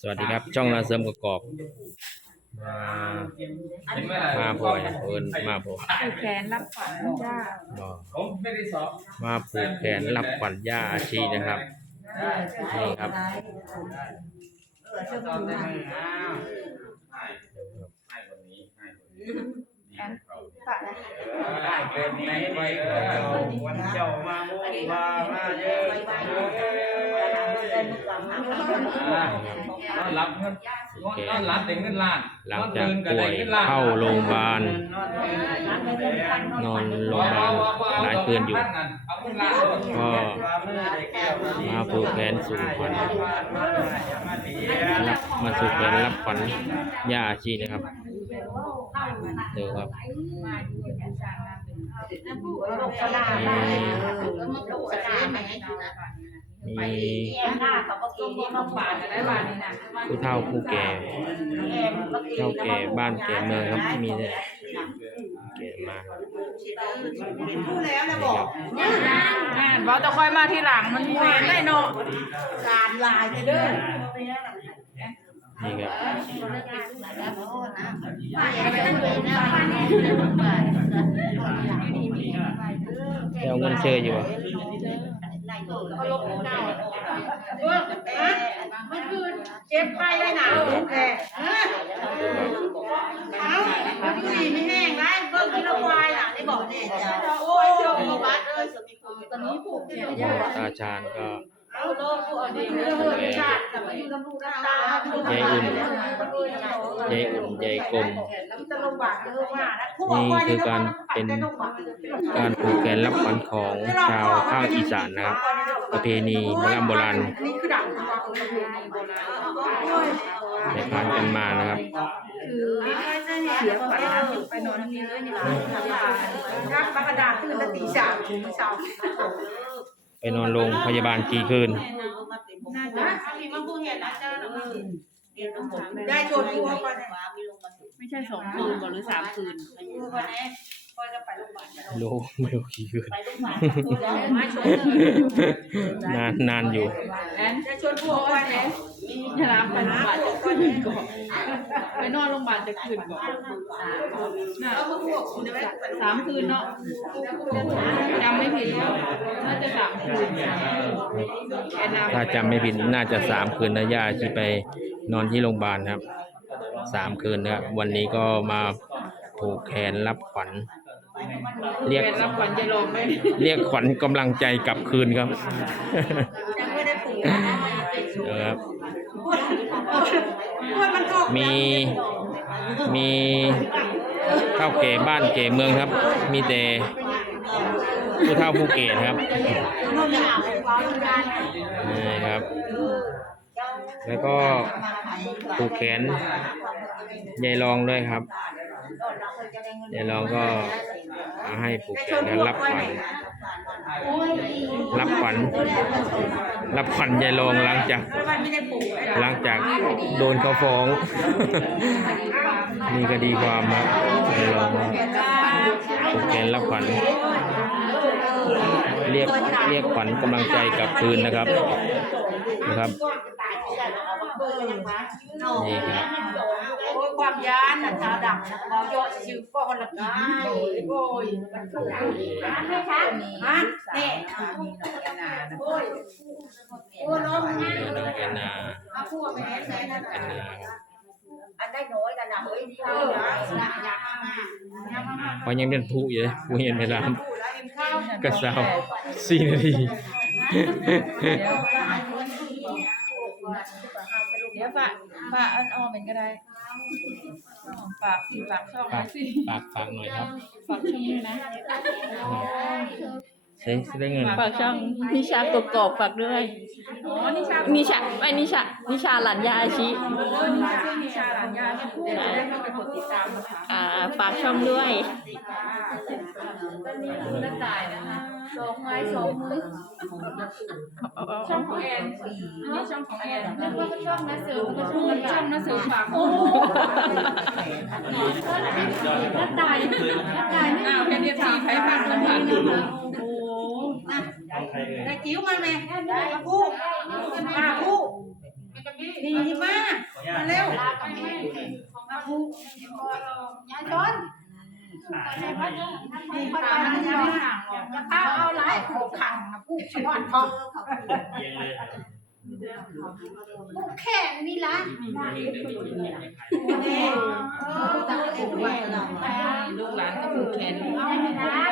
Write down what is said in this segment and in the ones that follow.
สวัสดีครับ ช่องนาเสริมกกอกมามาพอยเอินมาพอผูกแขนรับขวัญจ้ามาผมไม่ได้สอบมาผูกแขนรับขวัญย่าอาชีนะครับนี่ครับสอบได้ไหมอ้าวให้วันนี้ให้วันนี้ดีเขาปะนะได้เกินนี้ไปเออวันเจ้ามาโมมามาเยอะ นอนรับเงินนอนรับเด็กเงินล้านหลังจากป่วยเข้าโรงพยาบาล นอนโรงพยาบาลหลายคืนอยู่ ก็มาผูกแขนสู่ขวัญรับมาสู่แขนรับขวัญย่าอาชีนะครับเดี๋ยวครับ มีลูกสลาไหมมีหน้าเขาก็กินนี่มาฝากกันได้บ้านนี่นะผู้เฒ่าผู้แก่ เฒ่าแก่บ้านแก่เมืองครับที่มีเนี่ยแก่มานี่ครับอ่าบอกจะค่อยมาทีหลังมันเวรได้เนาะการลายเด้อนี่ครับแก้วเงินเชื่ออยู่วะ ก็ลบเก้าเมื่อเมื่อคืนเจ็บไข้ได้หนาวแผลเอามันอยู่ดีไม่แห้งไรเบิ่งกินละควายน่ะได้บอกเนี่ยโอ้ยโยมวัดเอ้ยสมิคุตอนนี้ผูกเนี่ยตาชาญก็เอาโลกผู้อันนี้เรื่องชาติแต่มาอยู่น้ำลูกน้ำตายายอุ่นยายอุ่นยายกลมนี่คือการเป็นการผูกแขนรับขวัญของชาวภาคอีสานนะครับ ประเพณีโบราณโบราณนี่คือดังของเราเออในพานกันมานะครับคือเสียขวัญนะไปนอนที่นี่เลยนี่นะรักกระดาษตื่นละตีสามตีสามไปนอนโรงพยาบาลกี่คืนน่าจะได้ชนผู้ว่าก่อนเนี่ยไม่ใช่สองคืนก่อนหรือสามคืน ผู้ก่อนเนี่ยก่อนจะไปโรงพยาบาลรู้ไม่รู้กี่คืนไม่ชนนานนานอยู่ แอนจะชนผู้ก่อนเนี่ยชนะไปโรงพยาบาลจะคืนก่อนไปนอนโรงพยาบาลจะคืนก่อนน่ะแล้วผู้ว่าคุณได้สามคืนเนาะจำไม่ผิดน่าจะสามคืนแอนนาถ้าจำไม่ผิดน่าจะสามคืนนะย่าที่ไปนอนที่โรงพยาบาลครับสามคืนนะครับวันนี้ก็มาผูกแขนรับขวัญ เรียก เป็นรับขวัญจะลงไหมเรียกขวัญกำลังใจกลับคืนครับ ยังไม่ได้ปลูกนะครับว่ามันออกมี มีเท่าแก่บ้านแก่เมืองครับ มีแต่ผู้เฒ่าผู้แก่นะครับนี่ครับ แล้วก็ผูกแขนยายรองด้วยครับยายรองก็มา ให้ผูกแขนแล้วรับขวัญรับขวัญรับขวัญยายรองหลังจากหลังจากโดนเขาฟ้องมีคดีความครับยายรองผูกแขนรับขวัญเรียกเรียกขวัญกำลังใจกลับคืนนะครับนะครับนี่ครับ ยามยานนะชาดังนะเราโยนชื่อก็คนละปีโอ้ยมันขยันไม่ชัดฮะเนี่ยโอ้ยโอ้ยน้องนี่น้องแอนนาเอาพวกแม่แม่นั่นแอนนาครับอันได้น้อยกันนะเฮ้ยเอออยากมากอยากมากเพราะยังเป็นผู้อยู่เลยผู้เห็นเวลาพูดแล้วกินข้าวกระเซาสี่นาทีเดี๋ยวฝากฝากอันออมเป็นก็ได้ ฝากสี่ฝากช่องไว้ฝากสิฝากฝากหน่อยครับฝากช่องด้วยนะใช้ใช้ได้เงิน ฝากช่องนิชากกอกฝากด้วย อ๋อนิชานิชาไม่นิชานิชาหลานยาอาชินิชาชื่อนิชาหลานยาเนี่ยเดี๋ยวจะได้เข้าไปกดติดตามนะคะอ่าฝากช่องด้วยตอนนี้จะจ่ายนะคะ สองไม้สองมือช่องของแอนอันนี้ช่องของแอนแล้วก็ช่องนะเสริมก็ช่องนะช่องนะเสริมฝากโอ้น้าตายน้าตายอ้าวแค่นี้ทีไผ่ผ่านคนนี้นะคะโอ้โหได้จิ้วมันไหมมาคู่มาคู่นนี่มามาเร็วลากับแม่มาพูยายต้นนี่ปลามันยังไม่ห่างหรอกจะข้าวเอาหลาย โขกขังนะผู้ชวดเขาเย็นเลยผู้แข่งนี่ละลูกหลานก็ผูกแขนเอาไม่ได้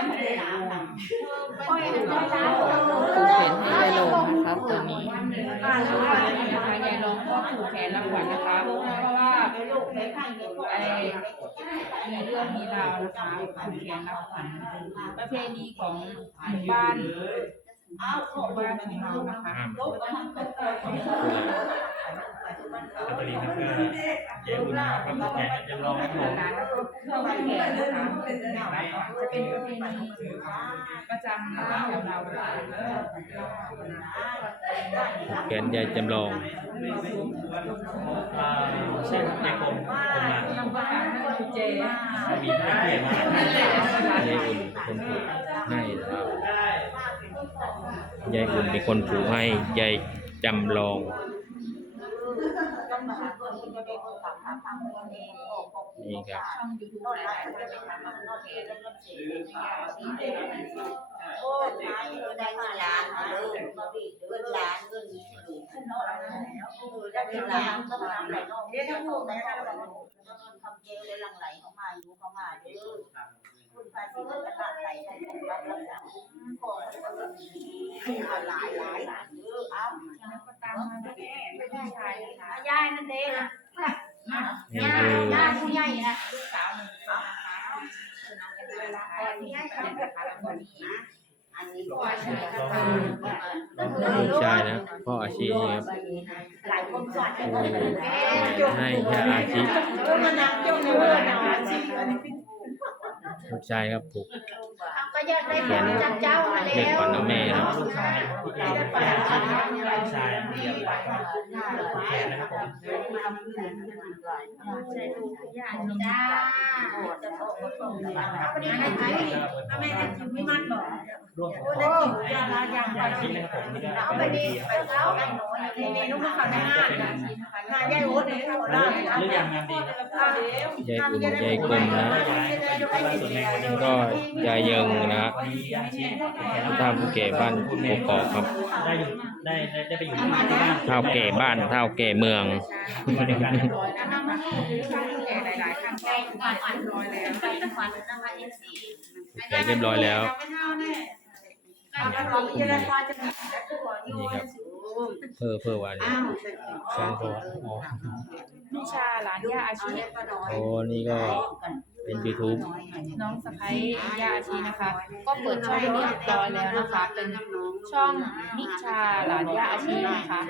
ค่อยจะจ้าผูกแขนให้ยายลงนะครับตัวนี้นะคะยายลงก็ถูกแขนรับขวัญนะคะเพราะว่าไอ้ มีเรื่องมีราวนะคะถูกแขนรับขวัญประเพณีของบ้านหมู่บ้านของเรานะคะอัปรีครับก็เย็นนะครับแกจะลองให้ผมร้านแล้วก็เข้าแขนะคะจะเป็นประเพณีประจำบ้านของเรานะคะแขนยายจำลอง อ่าใช่ครับในกรมกรมหลักทำประกาศให้คุณเจมีให้เปลี่ยนมานั่นแหละนะคะยายอุ่นคนผูกให้นะครับยายอุ่นเป็นคนผูกให้ยายจำลองนี่ครับช่องยูทูบหลายๆท่านนะคะเดี๋ยวทั้งหมดนะตามมาแม่ไม่ได้ชายนะคะยายนั่นเองนะนี่คือยายผู้ใหญ่นะลูกสาวหนึ่งคนนะคะคือน้องเวลาใครที่ให้คะนะคะแล้วก็มีพ่ออาชีพนะคะลูกชายนะพ่ออาชีนะครับหลายคนสอนกันผูกให้ยาอาชีเออมันนักจงเลยนะชีลูกชายครับผูกก็อยากได้ผลจากเจ้ามาเด็กแล้วขวัญแม่ครับลูกชายผู้ชายลูกชายเดียวแขนนะครับผมจ้าเอาไปด้ไหมเอาแม่ได้จิ๋วไม่มัดหรอก ร่วมโอ้ได้จิ๋วจ้าละยังไปชิ้นนะครับผมนี่ก็เอาไปดีไปแล้วนี่นี่ลูกเขาได้งานงานยายโอ๊ตเนี่ยเขาได้เรื่องยางงานดีนะยายอุ่นยายกลมนะแล้วก็ยายเยิงนะฮะวันนี้ย่าชีพท่าผู้แก่บ้านกกอกครับได้อยู่ได้ได้ไปอยู่ที่บ้านเท่าแก่บ้านเท่าแก่เมืองเดียวกันร้อยนะแก่หลายๆครั้งแก่ทุกวันเรียบร้อยแล้ว นี่ครับเพื่อเพื่อวันสองตัวอ๋อนิชาหลานย่าอาชีโอ้นี่ก็เป็น YouTube น้องสะพ้ายย่าอาชีนะคะ ก็เปิดช่องเรียบร้อยแล้วนะคะ เป็นช่องนิชาหลานย่าอาชีนะคะ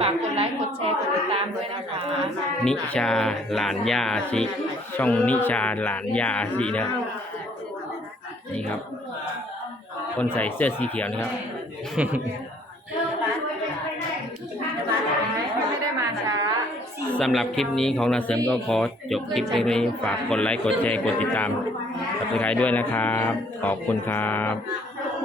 ฝากกดไลค์กดแชร์กดติดตามด้วยนะคะ นิชาหลานย่าอาชิช่องนิชาหลานย่าอาชินะครับนี่ครับ คนใส่เสื้อสีเขียวนะครับ ไม่ได้มาช้า สำหรับคลิปนี้ของนาเสริมก็ขอจบคลิปเพียงเท่านี้ฝากกดไลค์กดแชร์กดติดตามกับสกายด้วยนะครับ ขอบคุณครับ